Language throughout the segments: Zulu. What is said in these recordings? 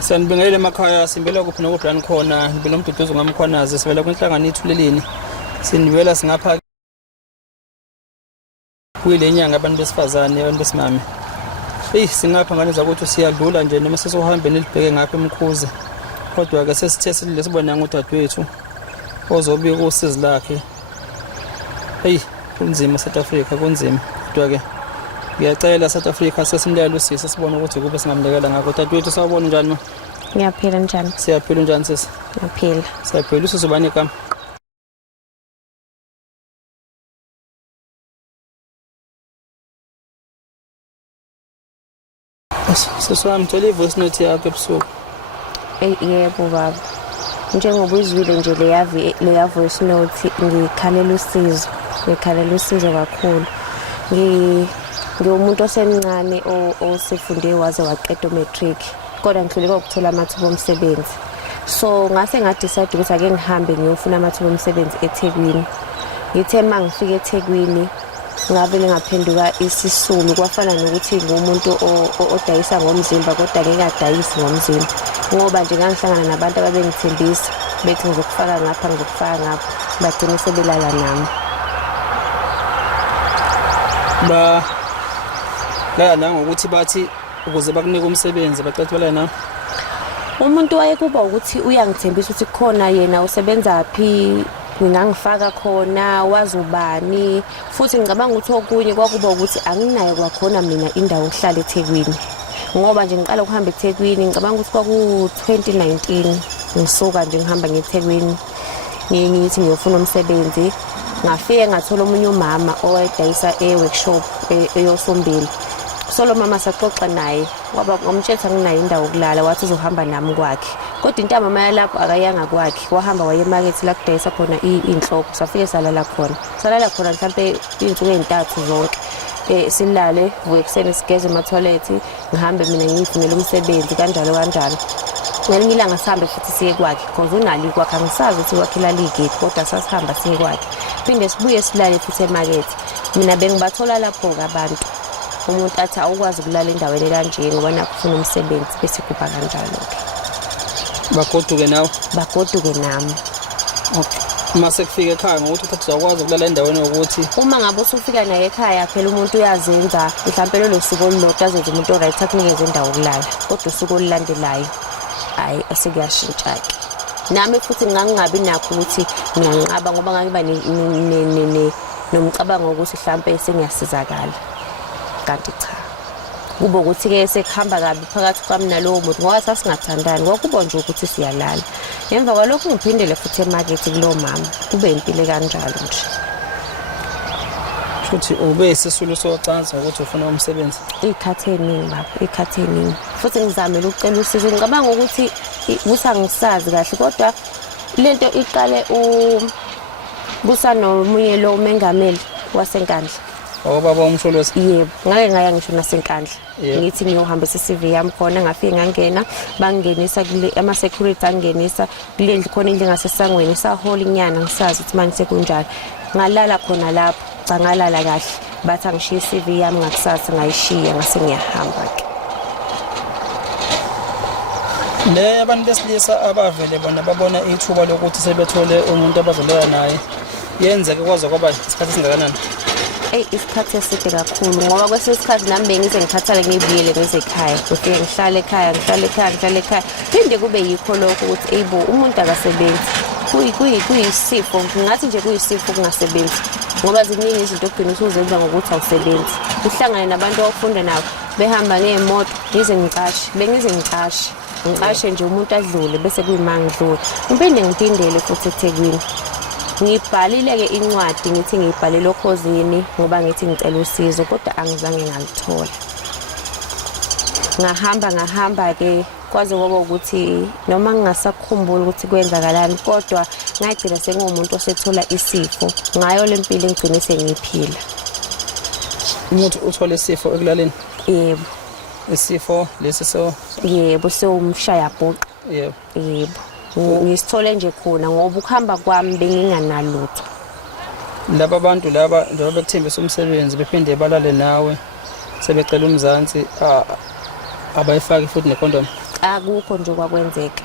Sanibingelele emakhaya simbela kuphi nokubhlani khona ngibela umduduzo ngamkhwanazi sivela kwinhlangano ithulelini sinivela singapha kuyile nyanga abantu besifazane abantu besimame singapha ngane zakuthi siyadlula nje noma sesohambe nilibheke ngapha emkhuze kodwa ke sesithe silesibona ngudadewethu ozobika usizi lakhe kunzima South Africa kunzima kodwa ke ngiyacela South Africa sesimlela usisi sibone ukuthi kube singamlekela ngakho dadewethu sawubona njani ma Ngiyaphila njani siyaphila njani sisi Ngiyaphila siyaphila usizobani igama Siswami ngicela ivoice note yakho ebusuku yebo baba njengoba uzwile nje leya voice note ngikhalela usizo kakhulu ngiwumuntu osemncane osefunde waze waqeda umatric kodwa ngihluleka ukuthola amathuba omsebenzi so ngase ngadecide ukuthi ake ngihambe ngiyofuna amathuba omsebenzi eThekwini ngithe mangifika eThekwini ngavele ngaphenduka isisulu kwafana nokuthi ngumuntu odayisa ngomzimba kodwa ngeke adayisi ngomzimba ngoba nje ngangihlangana nabantu ababengithembisa bethi ngizokufaka ngapha bagcina sebelala nami la nangokuthi bathi ukuze bakunike umsebenzi baqathela na umuntu wayekuba ukuthi uyangithembisa ukuthi khona yena usebenza phi ngingangifaka khona wazubani futhi ngicabanga ukuthi okunye kwakuba ukuthi anginayo kwakhona mina indawo ohlala eThekwini ngoba nje ngiqala ukuhamba eThekwini ngicabanga ukuthi kwaku 2019 ngisuka nje ngihamba ngeThekwini ngiyithi ngiyofuna umsebenzi ngafike ngathola omunye umama owayedayisa workshop eyosombili solo mama saxoxa naye wamtshela nginayo indawo yokulala wathi uzohamba nami kwakhe kodwa into mama yalapho akayanga kwakhe wahamba waye emarket la kudayisa khona inhloko safike salala khona mhlambe izinsuku ezintathu zonke silale vukekuseni sigeze ama toilet ngihambe mina ngiyifunela umsebenzi kanjalo ngelinye ilanga sihambe futhi siye kwakhe because unali kwakhe angisazi ukuthi wakhela ligate kodwa sasihamba siye kwakhe phinde sibuye silale futhi emarket mina bengibathola lapho abantu umuntu athi awukwazi ukulala endaweni kanje ngoba nakufuna umsebenzi bese kuba kanjalo bagoduke nami okay mase kufika ekhaya ngokuthi uthatha uzakwazi ukulala endaweni ukuthi uma ngabe usufika naye ekhaya phela umuntu uyazenza mhlawumbe lo suku olulodwa azenza umuntu oright akunikeze indawo yokulala kodwa usuku olulandelayo hayi asekuyashintsha ke nami futhi ngangingabi nakho ukuthi ngiyanqaba ngoba ngangiba nomcabango ukuthi mhlawumbe sengiyasizakala kanti cha kuba ukuthi ke sekuhamba kabi phakathi kwami nalowo muntu ngoba sasingathandani kwakuba nje ukuthi siyalala emva kwalokho ngiphindele futhi emarket kulo mama kube impilo kanjalo nje futhi ube sisulu socansi ukuthi ufuna umsebenzi ikhathe eningi futhi ngizamela ukucela usizo ngicabanga ukuthi kusangisazi kahle kodwa lento iqale kusanomunye lo umengameli wasenkandla baba umsholosi yebo ngake ngaya ngisho nasenkandla ngithi ngiyohambisa iCV yami khona ngafike ngangena bangingenisa kule ama security angenisa kule ndlu khona indlu ngasesangweni sahola inyana ngisazi ukuthi manje sekunjani ngalala khona lapho cha ngalala kahle bathi angishiye iCV yami ngakusasa ngayishiya ngase ngiyahamba ke le abantu besilisa abavele bona babona ithuba lokuthi sebethole umuntu abazolala naye yenzeke kwaze kwaba isikhathi singakanani isikhathi eside kakhulu ngoba kwesikhathi nami bengize ngikhathale ngibuyele ngize ekhaya ngifike ngihlale ekhaya phinde kube yikho lokho ukuthi eyibo umuntu akasebenzi kuyisifo ngathi nje kuyisifo kungasebenzi ngoba ziningi izinto ogcina usuzenza ngokuthi awusebenzi uhlangane nabantu abafunda nabo behamba ngeemoto bengize ngiqashe nje umuntu adlule bese kuyimanga ngidlule ngiphindele futhi eThekwini ngibhalile ke incwadi ngithi ngibhalele okhozini ngoba ngithi ngicela usizo kodwa angizange ngalithola ngahamba ke kwaze kwaba ukuthi noma ngingasakhumbula ukuthi kwenzakalani kodwa ngagcina sengumuntu osethola isifo ngayo lempilo engigcine sengiphila umuntu uthola isifo ekulaleni yebo isifo lesi yebo umshaya bhuqa yebo ngisithole nje khona ngoba ukuhamba kwami benginganalutho laba abantu laba njengoba bekuthembisa umsebenzi bephinde balale nawe sebecela umzansi abayifaki futhi necondom akukho nje kwakwenzeka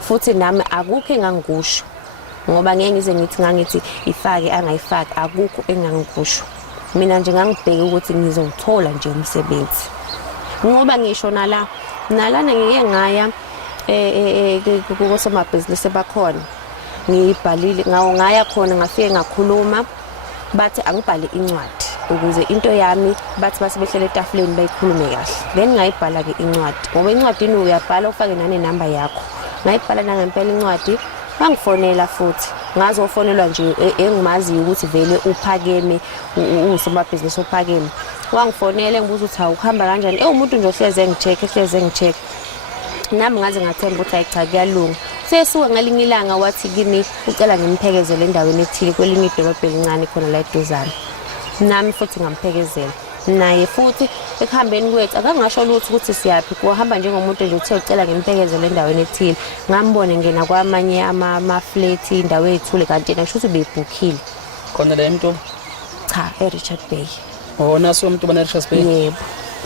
futhi nami akukho engangikusho ngoba ngeke ngize ngithi ifake angayifaki akukho engangikusho mina nje ngangibheka ukuthi ngizowuthola nje umsebenzi ngoba ngisho nalana ngike ngaya kusomabhizinisi bakhona ngibhalile ngaya khona ngafike ngakhuluma bathi angibhale incwadi ukuze into yami bathi basebehlele etafuleni bayikhulume kahle then ngayibhala ke incwadi ngoba incwadini uyabhala ufake nane number yakho ngayibhala nangempela incwadi bangifonela futhi ngazofonelwa nje engimaziyo ukuthi vele uphakeme usomabhizinisi uphakeme wangifonela ngibuza ukuthi awuhamba kanjani umuntu nje ohleze ngicheck nami ngaze ngathemba ukuthi ayicha kuyalunga sesuke ngalinye ilanga wathi kimi ucela ngimphekezele endaweni ethile kwelinye idolobha elincane khona la eduzane nami futhi ngamphekezela naye futhi ekuhambeni kwethu akangasho lutho ukuthi siyaphi kuhamba njengomuntu nje uthe ucela ngimphekezele endaweni ethile ngambone ngena kwamanye ama-flat indawo ethule kanti ngisho ukuthi beyibhukhile khona la eMntu cha eRichards Bay naso umuntu bana eRichards Bay yebo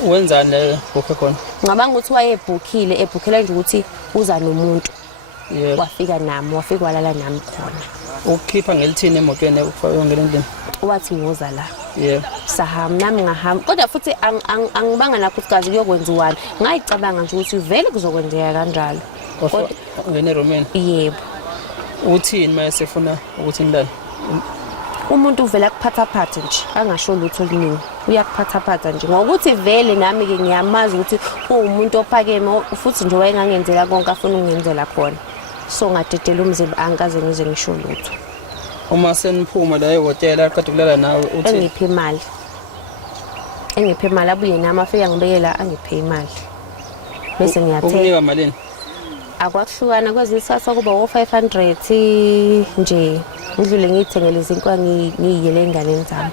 wenzani la bokhe khona ngabanga ukuthi wayebhukhile nje ukuthi uza nomuntu yebo wafika nami wafika walala nami khona ukukhipha ngelithini emotweni ukufaka ngene endlini wathi woza la yebo sahamba nami ngahamba kodwa futhi angibanga nakho ukuthi kuyokwenziwani ngayicabanga nje ukuthi vele kuzokwenzeka kanjalo kodwa ngene eromeni yebo uthini mase efuna ukuthi ngilale umuntu uvela kuphathaphatha nje angasho lutho oluningi uyakuphathaphatha nje ngokuthi vele nami ke ngiyamazi ukuthi umuntu ophakeme futhi nje wayengangenzela konke afuna ukungenzela khona so ngadedela umzimba angikaze ngize ngisho lutho uma seniphuma la ehotel aqeda ukulala nawe uthi engiphe imali abuye nami afika ngibekela angiphe imali bese ngiyathenga ukunika malini akwakuhlukana kwezinye isikhathi kuba ngo500 nje ngidlule ngiyithengele izinkwa ngiyiyele enganeni zami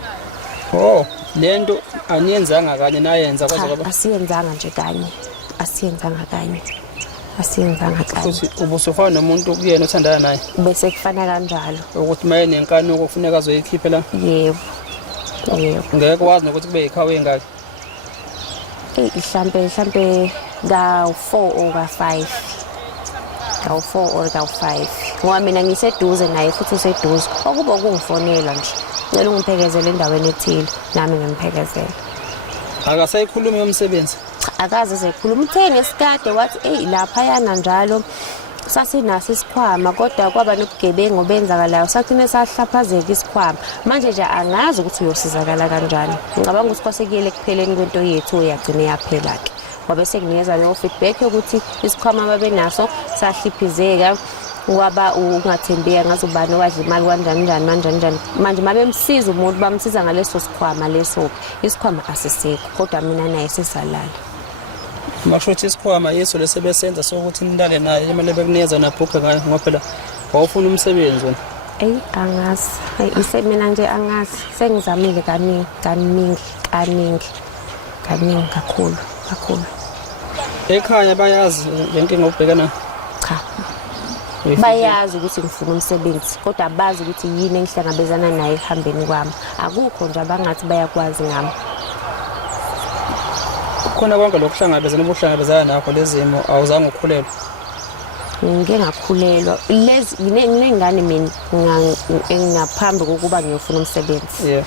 lento aniyenzanga kanye nayenza kwaze kwaba asiyenzanga nje kanye futhi ubusufana nomuntu kuyena othandana naye bese kufana kanjalo ukuthi maye nenkani okufuneka azoyikhiphe la yebo ngeke wazi nokuthi kube ikhawe engaki mhlambe ka4 or ka5 ka4 or ka5 ngoba mina ngiseduze naye futhi useduze okuba kungifonela nje ngicela ungiphekezele endaweni ethile nami ngimphelekezele akasayikhulumi yomsebenzi akaze sekhuluma uthe ngesikade wathi lapha yana njalo sasinaso isikhwama kodwa kwaba nobugebengu benzakalayo sathine sahlaphazeka isikhwama manje nje angazi ukuthi uyosizakala kanjani ngicabanga ukuthi kwasekuyele kupheleni kwento yethu yagcina yaphela ke ngoba sekunikeza no feedback ukuthi isikhwama babenaso sahliphizeka kwaba ungathembeka ngazobani wadla imali kanjani manje mabemsiza umuntu bamsiza ngaleso sikhwama leso isikhwama asisekho kodwa mina naye sisalala mashothi isikhwama yeso lesebenza sokuthi nilale naye imali bekunikeza naphuphe ngayo ngoba phela wawufuna umsebenzi wena angazi isemina nje angazi sengizamile kaningi kakhulu ekhaya bayazi lenkinga obhekana cha bayazi ukuthi ngifuna umsebenzi kodwa bazi ukuthi yini engihlangabezana naye ehambeni kwami akukho nje abangathi bayakwazi ngami khona konke lokuhlangabezana ubuhlangabezana nakho lezimo awuzange ukhulelwa ngike ngakhulelwa lezi nginengane mina ngaphambi kokuba ngiyofuna umsebenzi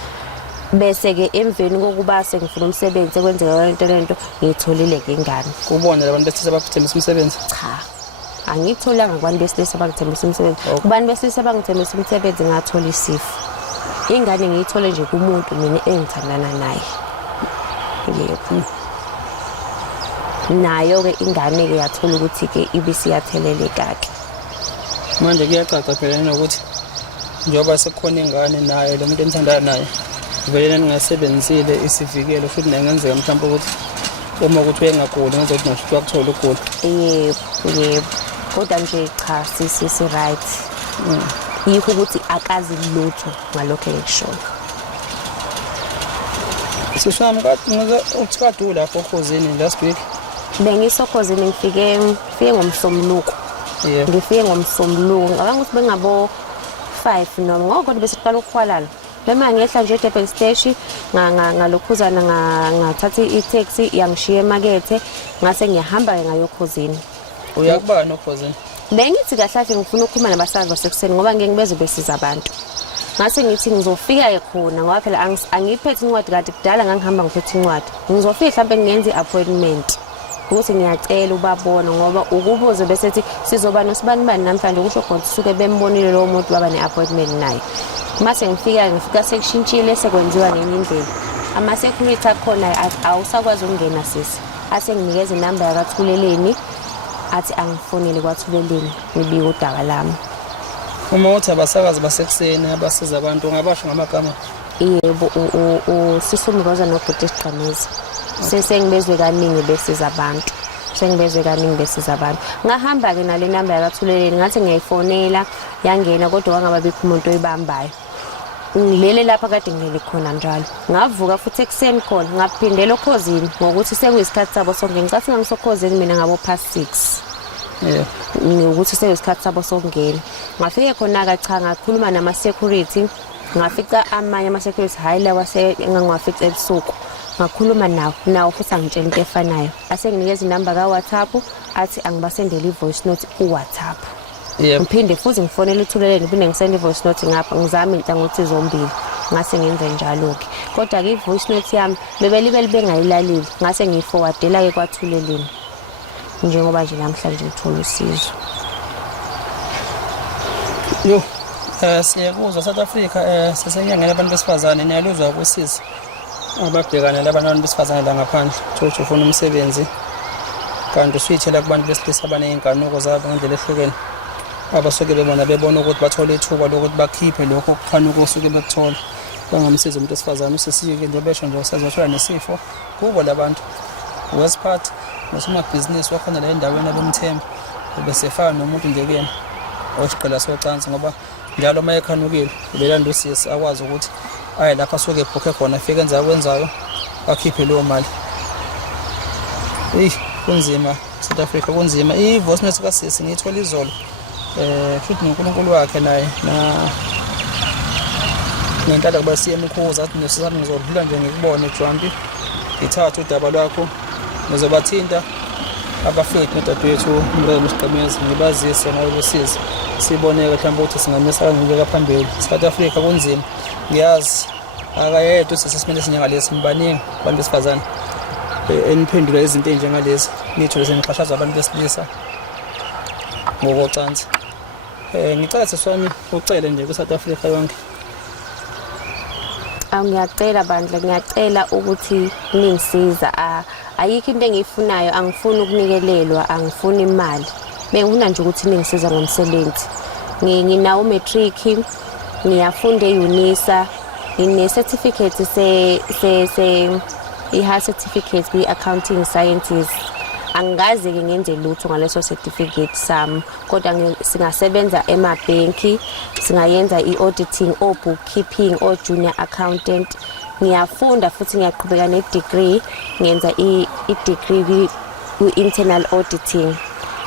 bese ke emveni kokuba sengifuna umsebenzi kwenzeka lento ngitholile ke ingane ubone labantu besilisa abakuthembisa umsebenzi cha angitholanga kwabantu besilisa abangithembisa umsebenzi kubantu besilisa abangithembisa umsebenzi ngathola isifo ingane ngiyithole nje kumuntu mina engithandana naye yebo nayo ke ingane ke yathola ukuthi ke ibisi yatheleleka ke manje kuyacaca phela nokuthi njengoba sekukhona ingane naye lo muntu emthandana naye vele ningasebenzile isivikelo futhi nengenzeka mhlawumbe ukuthi uma ukuthi uyengaguli ngizothi nasho ukuthola ukugula yebo kodwa nje cha sisi right yikho ukuthi akazi lutho ngalokho ekushoyo sishami ukuthiqadula lapho ekhosini last week bengisokhozini ngifike ngomsombuluko ngifike ngomsombuluko ngabanga ukuthi bengabo 5 noma ngoba kodwa bese siqala ukuhwalala Bema ngehla nje eDurban Station ngalokhuzana ngathatha i-taxi yangishiya emakethe ngase ngiyahamba ke ngayokhuzini. Uyakubani okhuzini? Bengithi kahle ngifuna ukukhuluma nabasakazi basekuseni ngoba ngeke ngibeze besiza abantu. Ngase ngithi ngizofika khona ngoba phela angiphethe incwadi kade kudala ngangihamba ngiphethe incwadi. Ngizofika mhlawumbe ngenze i-appointment ukuthi ngiyacela ubabona ngoba ukubuze bese ethi sizoba nosibani namhlanje kusho khona suke bembonile lo muntu baba ne-appointment naye. Mase ngifika sekushintshile sekwenziwa ngenye indlela. Ama-security akhona awusakwazi ukungena sisi. Ase nginikeza inamba yakaThuleleni athi angifonele kwaThuleleni ngibike udaba lami. Uma uthi abasakazi basekuseni abasiza abantu ungabasho ngamagama? Yebo, uSisumroza noBhuti Sigqameza. Sengibezwe kaningi besiza abantu. Ngahamba ke nale namba yakaThuleleni ngathi ngiyayifonela yangena kodwa wangababikho umuntu oyibambayo. Ngilele lapha kade ngilele khona njalo. Ngavuka futhi ekseni khona ngaphindela okhozini ngokuthi sekuyisikhathi sabo sonke. Ngicathi ngangisokhozini mina ngabo past 6. Yeah. Ukuthi sekuyisikhathi sabo sokungena. Ngafike khona kacha ngakhuluma nama-security. Ngafika amanye ama-security hayi lawa engangiwafica ebusuku. Ngakhuluma nawo futhi angitshela into efanayo. Ase nginikeza inamba kaWhatsApp athi angibasendele i-voice note kuWhatsApp. Yep. Ngiphinde futhi ngifonele uThuleleni ngiphinde ngisende i-voice note ngapha ngizama inhlangothi zombili. Ngase ngenze njalo ke. Kodwa ke i-voice note yami bebelibeli bengayilaleli. Ngase ngiyiforwardela ke kwaThuleleni. Njengoba nje namhlanje ngithola usizo. Yo, siyakuzwa South Africa sesenyangela abantu besifazane niyaluzwa ukusisa. Ababhekana labantu besifazane la ngaphandle. Thothi ufuna umsebenzi. Kanti usuyithela kubantu besilisa abaneyinkanuko zabo ngendlela ehlukene. Abasuke bebona ukuthi bathole ithuba lokuthi bakhiphe lokho kufanele usuke bekuthola. Bangamsiza umuntu esifazane usesike nje besho nje usazothola nesifo kubo labantu. Wesiphathi nosomabhizinisi wakhona la endaweni abomthemba besefana nomuntu nje kuyena osiqela socansi ngoba njalo uma ekhanukile ubelanda usisi akwazi ukuthi ayi lapha soke ebhokhe khona afike enza akwenzayo akhiphe leyo mali. Kunzima South Africa kunzima. I-voice note kasisi ngiyithola izolo. Futhi noNkulunkulu wakhe naye ngentada kuba siye emkhuza athi nosizami ngizodlula nje ngikubone Jwampi. Ngithatha udaba lwakho ngizobathinta abafethu nodadewethu uMroza Sigqameza ngibazise ngayo usizo. Siboneke mhlawumbe ukuthi singamisa kanjani phambili. South Africa kunzima. Ngiyazi akayedwa sesimele sinyanga lesi mbaningi abantu besifazane eniphendula izinto ezinjengalezi nitho lesi niqhashaza abantu besilisa ngokocansi. Ngicela seswami ucele nje ku South Africa yonke. Ngiyacela bandla ngiyacela ukuthi ningisiza. Ayikho into engiyifunayo, angifuni ukunikelelwa, angifuni imali. Bengifuna nje ukuthi ningisiza ngomsebenzi. Nginawo matric, ngiyafunda eUNISA, ngine certificate i-high certificate kwi-accounting sciences. Angikaze ke ngenze lutho ngaleso certificate sami, kodwa singasebenza emabhenki, singayenza i-auditing, bookkeeping, junior accountant. Ngiyafunda futhi ngiyaqhubeka ne-degree, ngenza i-degree kwi-internal auditing.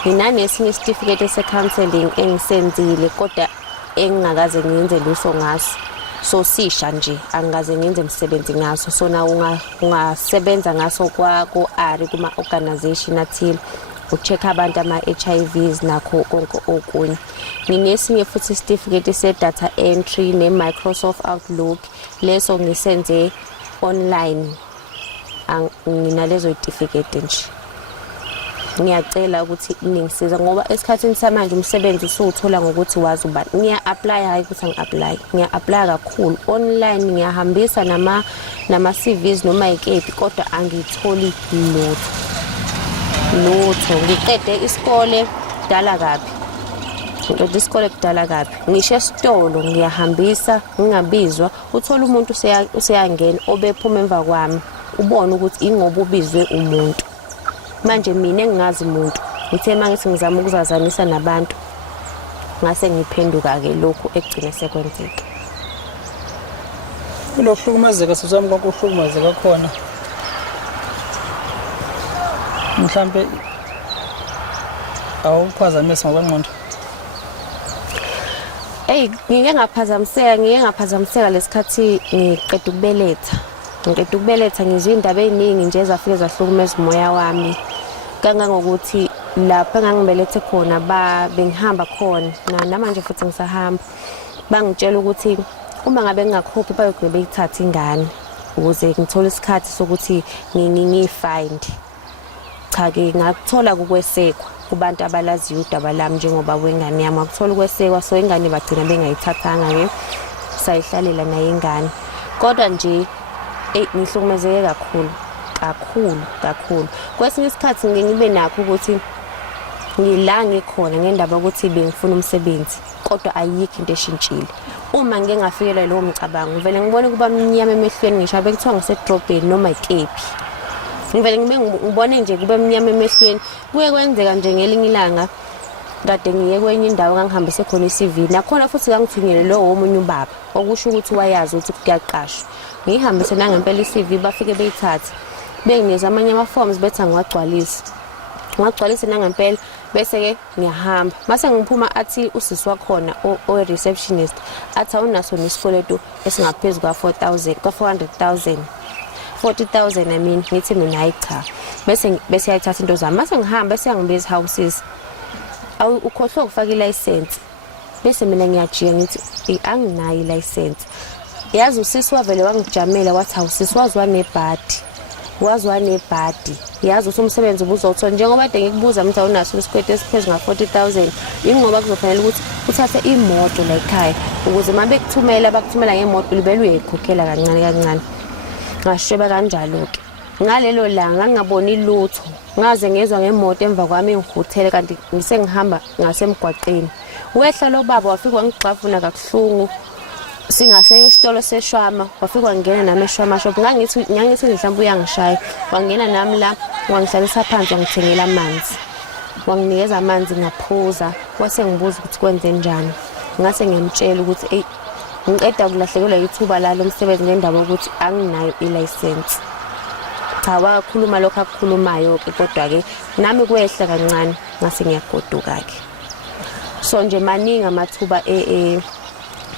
Nginanesinye certificate se-counseling engisenzile kodwa engingakaze ngenze lutho ngaso. So sisha nje angikaze ngenze umsebenzi ngaso. So na ungasebenza ngaso ku-ARI kuma organization athile ucheck abantu ama-HIVs nakho konke okunye. Nginesinye futhi certificate se-data entry ne-Microsoft Outlook, leso ngisenze online. Nginalezo certificate nje. Ngiyacela ukuthi ningisiza ngoba esikhathini samanje umsebenzi usuthola ngokuthi wazi ubani. Ngiya-apply hayi ukuthi angi-apply. Ngiya-apply kakhulu online, ngiyahambisa nama-CVs noma ikephi kodwa angitholi lutho. Ngiqede isikole kudala kabi. Ngisho esitolo ngiyahambisa ngingabizwa, uthola umuntu useyangena obephuma emva kwami. Ubone ukuthi ingoba ubizwe umuntu. Manje mina engingazi umuntu ngithe mangithi ngizama ukuzazanisa nabantu ngase ngiphenduka ke lokho ekugcina sekwenzeka. Kulokuhlukumezeka sisami konke ukuhlukumezeka khona. Mhlambe awuphazamisa ngokwengqondo. ngike ngaphazamiseka lesikhathi ngiqeda ukubeletha ngizwe indaba eziningi nje ezafike zahlukumeza umoya wami kangangokuthi lapha engangibelethe khona bengihamba khona namanje futhi ngisahamba bangitshela ukuthi uma ngabe ngingakhophi bayogcina beyithatha ingane ukuze ngithole isikhathi sokuthi ngifind cha-ke ngakuthola ukwesekwa kubantu abalaziyo udaba lami njengoba wengane yami akuthola ukwesekwa so ingane bagcina bengayithathanga-ke sayihlalela naye ingane kodwa nje ngihlukumezeke kakhulu kwesinye isikhathi ngike ngibe nakho ukuthi ngila ngikhona ngendaba yokuthi bengifuna umsebenzi kodwa ayikho into eshintshile uma ngike ngafikela lowo mcabango vele ngibone kuba mnyama emehlweni ngisho bekuthiwa ngisedrobheni noma ikephi ngivele ngibone nje kube mnyama emehlweni kuye kwenzeka nje ngelinye ilanga kade ngiye kwenye indawo ngangihambise khona iCV nakhona futhi ngangithunyelwe lo omunye ubaba okusho ukuthi wayazi ukuthi kuyaqashwa ngihambise nangempela iCV bafike beyithathe benginikeza amanye ama-forms bethi ngagcwalisa nangempela bese ke ngiyahamba mase ngiphuma athi usisi wakhona o-receptionist athi awunaso nesikweletu esingaphezulu ka-400,000 40,000 I mean ngithi mina hayi cha bese yayithatha into zami mase ngihamba bese yangibiza houses ukhohlwe ukufaka ilicense bese mina ngiyajiya ngithi anginayo ilicense yazi usisi wavele wangijamela wathi awusisi wazwa nebhadi yazi umsebenzi ubuzothola njengoba ade ngikubuza mtha unaso isikweletu esiphezulu nga-40,000 ingoba kuzofanele ukuthi uthathe imoto la ekhaya ukuze mabe bakuthumela ngemoto libele uyayikhokhela kancane ngashweba kanjalo-ke ngalelo langa ngangaboni lutho ngaze ngezwa ngemoto emva kwami engihuthele kanti ngisengihamba ngasemgwaqeni wehla lo baba wafika wangigxavuna kabuhlungu singasesitolo seshwama wafika wangena nami eshwama shop ngangithi mhlawumbe uyangishaya wangena nami la wangihlalisa phansi wangithengela amanzi wanginikeza amanzi ngaphuza wase ngibuza ukuthi kwenze njani ngase ngiyamtshela ukuthi ngiqeda ukulahlekelwa ithuba lalo umsebenzi ngendaba ukuthi anginayo ilicense cha wakhuluma lokho akukhulumayo-ke kodwa-ke nami kwehla kancane ngase ngiyagoduka-ke so nje maningi amathuba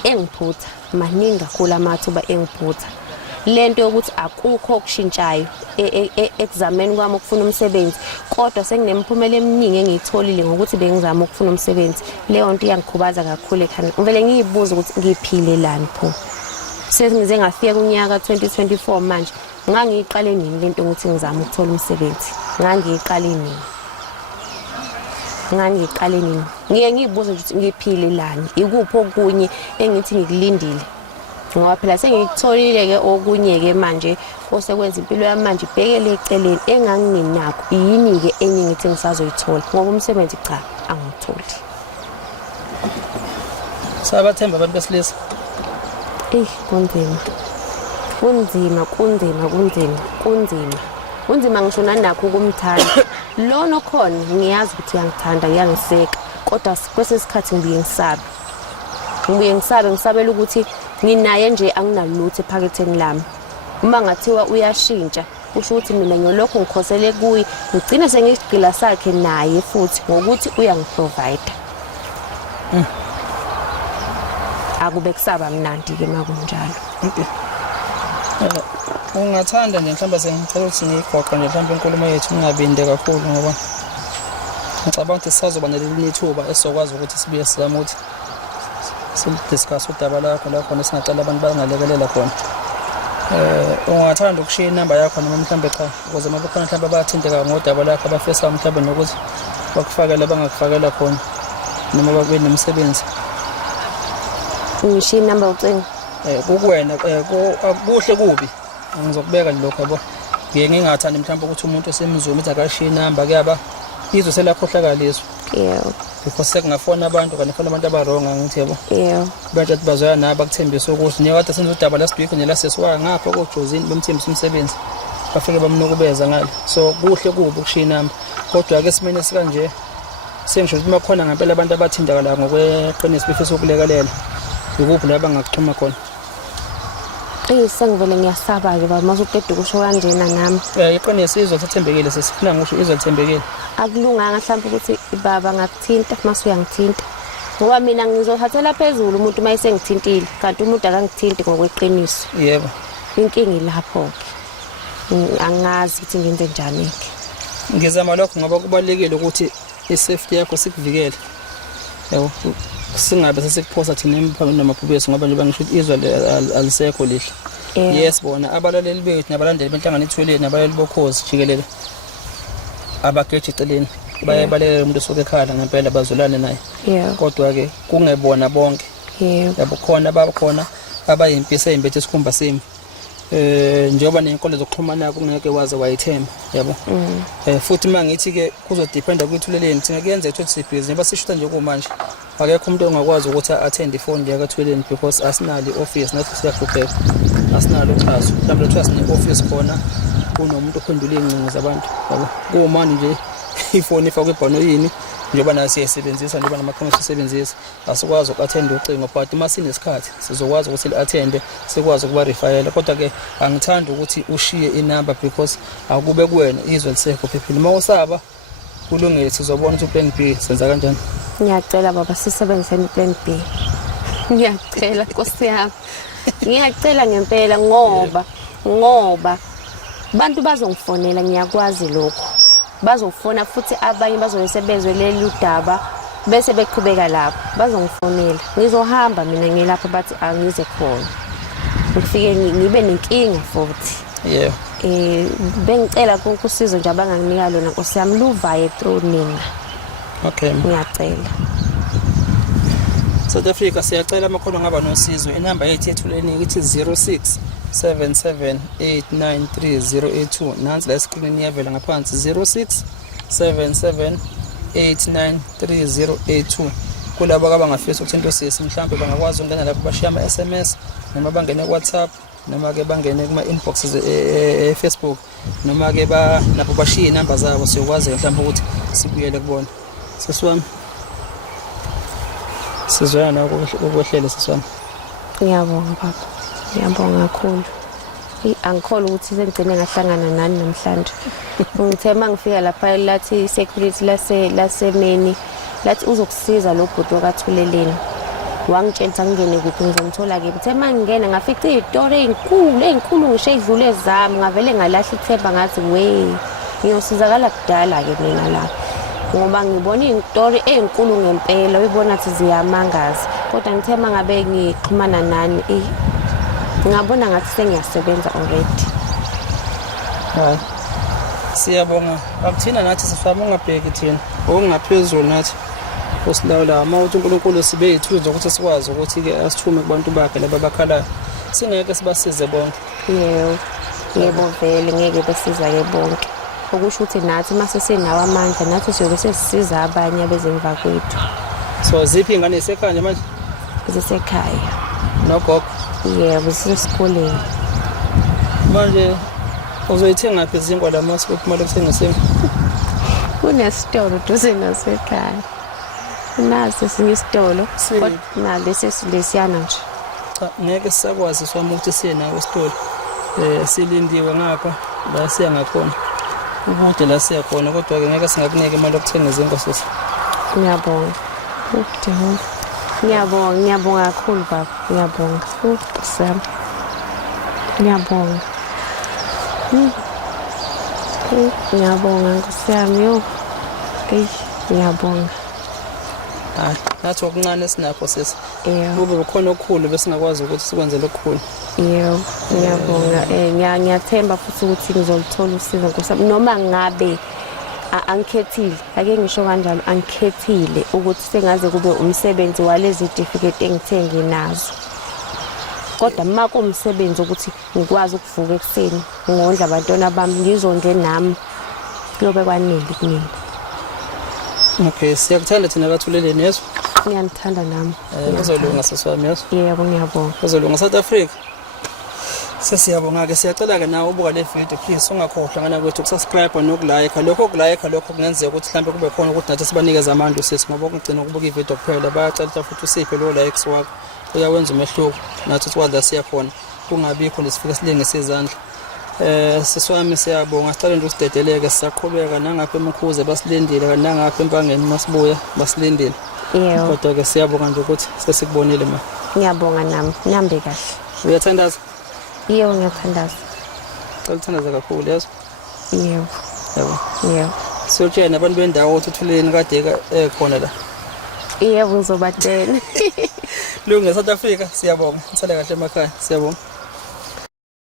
engiphutha maningi kakhulu amathuba engiphutha lento yokuthi akukho okushintshayo ekuzameni kwami ukufuna umsebenzi kodwa senginemphumela eminingi engiyitholile ngokuthi bengizama ukufuna umsebenzi leyo nto iyangikhubaza kakhulu ekhanda ngivele ngiyibuza ukuthi ngiphilelani pho sengize ngafika kunyaka 2024 manje ngangiyiqale nini lento ukuthi ngizama ukuthola umsebenzi ngangiyiqale nini ngiye ngiyibuza ukuthi ngiphilelani ikuphi okunye engithi ngikulindile ngoba phela sengikutholile-ke okunye-ke manje osekwenza impilo yami manje ibhekele eceleni engangingenakho yini-ke enye ngithi ngisazoyithola ngoba umsebenzi cha angitholi sabathemba abantu besilisa kunzima ngisho nanakho ukumthanda lona khona ngiyazi ukuthi uyangithanda uyangiseka kodwa kwesinye isikhathi ngibuye ngisabela ukuthi nginaye nje anginalutho ephaketheni lami uma ngathiwa uyashintsha kusho ukuthi mina ngiyolokhu ngikhosele kuye ngigcine sengisigqila sakhe naye futhi ngokuthi uyangiprovide akube kusaba mnandi-ke makunjalo ungathanda nje mhlawumbe sengicela ukuthi ngiyigoqa nje mhlawumbe inkulumo yethu ngingabinde kakhulu ngoba ngicabanga ukuthi sisazoba nelinye ithuba esizokwazi ukuthi sibuye sizame ukuthi sidiscuss udaba lakho la khona singacala abantu bangalekelela khona ungathanda ukushiya inamba yakho noma mhlawumbe cha ukuze uma kukhona mhlawumbe abathinteka ngodaba lakho abafisa mhlawumbe nokuthi bakufakele bangakufakela khona noma babe nomsebenzi ngishiya inamba ucingo kuwena kuhle kubi ngizokubeka lokho yabo ngiye ngingathandi mhlawumbe ukuthi umuntu esemzuma ethi akashiya inamba kuyaba izwe selakhohlakaliswa because sekungafona abantu kanti fona abantu abaronga ngithi yabo bathi bazoya nabo bakuthembisa ukuthi niye kade senza udaba last week nelasesiwa ngapha koJozini bemthembisa umsebenzi bafike bamnukubeza ngalo so kuhle kubi ukushiya inamba kodwa ke simene sikanje sengisho ukuthi makhona ngempela abantu abathinta la ngokweqiniso befisa ukulekelela ukuphi la bangakuxhuma khona sengivele ngiyasaba-ke baba masuqeda ukusho kanjena nami iqiniso izothembekile sesifuna ngisho izothembekile akulunganga mhlawumbe ukuthi baba ngakuthinta mase uyangithinta ngoba mina ngizothathela phezulu umuntu uma esengithintile kanti umuntu akangithinti ngokweqiniso. Yebo. Inkingi ilapho ke. Angazi ukuthi ngenze njani ke. Ngizama lokho ngoba kubalekile ukuthi i-safety yakho sikuvikele. Yabo. Singabe sesikuphosa thina emphakathini namabhubesi ngoba njengoba ngisho izwe alisekho lihle. Yes bona abalaleli bethu nabalandeli benhlangano ethweleni nabalaleli bokhozi jikelele abageje eceleni bayabalekela umuntu osuke ekhala ngempela bazulane naye. Kodwa ke kungebona bonke. Yabo khona babakhona abayimpisi ezimbethe isikhumba semi. Njengoba nenkolo zokuxhumana kungeke waze wayithemba yabo. Futhi mangithi ke kuzodependa kwithuleleni thina kuyenza ukuthi busy njengoba sishuta nje kumanje akekho umuntu ongakwazi ukuthi attend ifoni yakathweleni because asinali office nathi siyahlupheka asinalo uchazo mhlawumbe lothiwa sine office khona kunomuntu ophendula ingcingo zabantu yabo kumanje nje ifoni ifakwe ebhanoyini njengoba nayo siyasebenzisa njengoba namakhono sisebenzisa asikwazi uku-attend ucingo but uma sinesikhathi sizokwazi ukuthi li-attende sikwazi ukuba refayela kodwa ke angithandi ukuthi ushiye inamba because akube kuwena izwe lisekho phephile uma usaba kulungile sizobona ukuthi plan B senza kanjani. Ngiyacela baba sisebenziseni plan B. Ngiyacela Nkosi yami. Ngiyacela ngempela ngoba abantu bazongifonela ngiyakwazi lokho. Bazofona futhi abanye bazoyisebenzwe leli udaba bese beqhubeka lapho bazongifonela. Ngizohamba mina ngilapha bathi angize khona. Ngifike ngibe nenkinga futhi. Yeah. Bengicela ukusiza nje abanganginika lona Nkosi yami luvaye through mina. Okay. Ngiyacela. South Africa siyacela amakhono ngaba nosizo inamba yethu yethuleni ithi 0677893082 nansi la screen iyavela ngaphansi 0677893082 kulabo abangafisa ukuthinta usisi mhlawumbe bangakwazi ukungena lapho bashiya ama SMS noma bangene WhatsApp noma ke bangene kuma inboxes Facebook noma ke lapho bashiya inamba zabo siyokwazi mhlawumbe ukuthi sibuyele kubona. Sesiwami sizwana ukuhlela sesiwami. Ngiyabonga baba. Ngiyabonga kakhulu. Angikholwa ukuthi sengigcine ngahlangana nani namhlanje. Ngithe mangifika lapha lathi security lasemeni lathi uzokusiza lo bhuti wakathuleleni. Wangitshela ngingene kuphi ngizomthola ke. Ngithe mangingena ngafica izitori ezinkulu ngisho edlule zami ngavele ngalahla ithemba ngathi ngiyosizakala kudala ke mina la. Ngoba ngibona izitori ezinkulu ngempela uyibona ukuthi ziyamangaza kodwa ngithe mangabe ngixhumana nani ngabona ngathi sengiyasebenza already. Hayi. Siyabonga. Akuthina nathi sifama ungabheki thina. Okungaphezulu nathi. Usilawula ama uthi uNkulunkulu sibe yithuzo ukuthi sikwazi ukuthi ke asithume kubantu bakhe laba bakhala. Singeke sibasize bonke. Yebo vele ngeke besiza ke bonke. Okusho ukuthi nathi mase sinawo amandla nathi siyobe sesisiza abanye abezemva kwethu. So ziphi ingane esekhaya nje manje? Zisekhaya. Nogogo. Yebo sisesikoleni. Manje uzoyithenga phi izingwa lamasi kumele kuthengiswe? Kunesitolo duze nasekhaya. Naso singisitolo kodwa nalesiyana nje. Cha ngeke sisakwazi swami ukuthi siye nawo isitolo. Silindiwe ngapha la siya ngakhona. Ukude la siya khona kodwa ke ngeke singakunike imali yokuthenga izingwa sisi. Ngiyabonga. Ngiyabonga kakhulu baba. Ngiyabonga. Sam. Ngiyabonga. Ngiyabonga Nkosi yami yo. Ngiyabonga. Nathi okuncane sinakho sisi. Kube khona okukhulu bese ngakwazi ukuthi sikwenze lokukhulu. Yebo, ngiyabonga. Ngiyathemba futhi ukuthi ngizolithola usizo Nkosi noma ngabe angikhethile. Ake ngisho kanjalo angikhethile ukuthi sengaze kube umsebenzi walezi certificate engithengi nazo. Kodwa uma kumsebenzi ukuthi ngikwazi ukuvuka ekseni ngondla abantwana bami ngizonje nami kuyobe kwanele kimi. Okay, siyakuthanda thina kathuleleni yeso. Ngiyanithanda nami. Uzolunga seswami yeso. Yebo ngiyabonga. Uzolunga South Africa. Sesiyabonga ke siyacela ke nawe ubuka le video please ungakhohlwa ngana kwethu ukusubscribe nokulike lokho kungenzeka ukuthi mhlambe kube khona ukuthi nathi sibanikeze amandla sisi ngoba ukugcina ukubuka ivideo kuphela bayacela futhi usiphe lo likes wakho uyawenza umehluko nathi sikwazi siya khona kungabikho lesifika silengise izandla. Siswami siyabonga sicela nje usidedeleke sisaqhubeka nangapha eMkhuze basilindile kanangapha empangeni masibuya basilindile. Yebo. Kodwa-ke siyabonga nje ukuthi sesikubonile ma. Ngiyabonga nami. Nihambe kahle. Uyathandaza? Yebo ngiyathandaza. Cela uthandaza kakhulu yazi. Yebo. Yabo. Yebo. Siyotshela nabantu bendawo ukuthi uthuleni kade khona la. Yebo ngizobatshela. Lunga South Africa siyabonga. Nisale kahle emakhaya. Siyabonga.